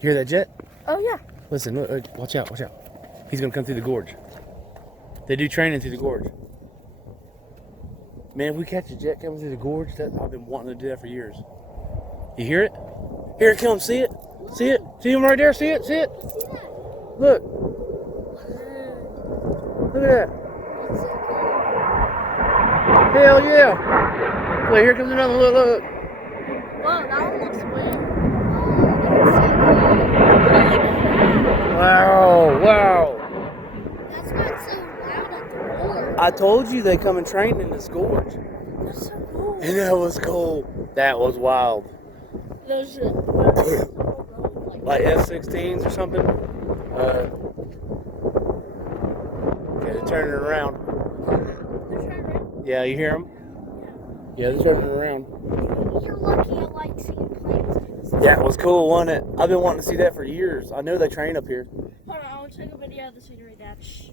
You hear that jet? Oh, yeah. Listen, look, watch out, watch out. He's going to come through the gorge. They do training through the gorge. Man, if we catch a jet coming through the gorge, I've been wanting to do that for years. You hear it? Here it comes. See it? See it? See him right there? See it? See it? Look. Look at that. Hell yeah. Look, here comes another. Look, look. Whoa, that one looks weird. Wow, wow. That's why it's so loud at the gorge. I told you they come and train in this gorge. That's so cool. And that was cool. That was wild. Those Like F-16s or something. Okay, they're turning around. Yeah, you hear them? Yeah, they're turning around. You're lucky I like seeing planes do this. Yeah, it was cool, wasn't it? I've been wanting to see that for years. I know they train up here. Hold on, I want to take a video of the scenery, Dad. Shh.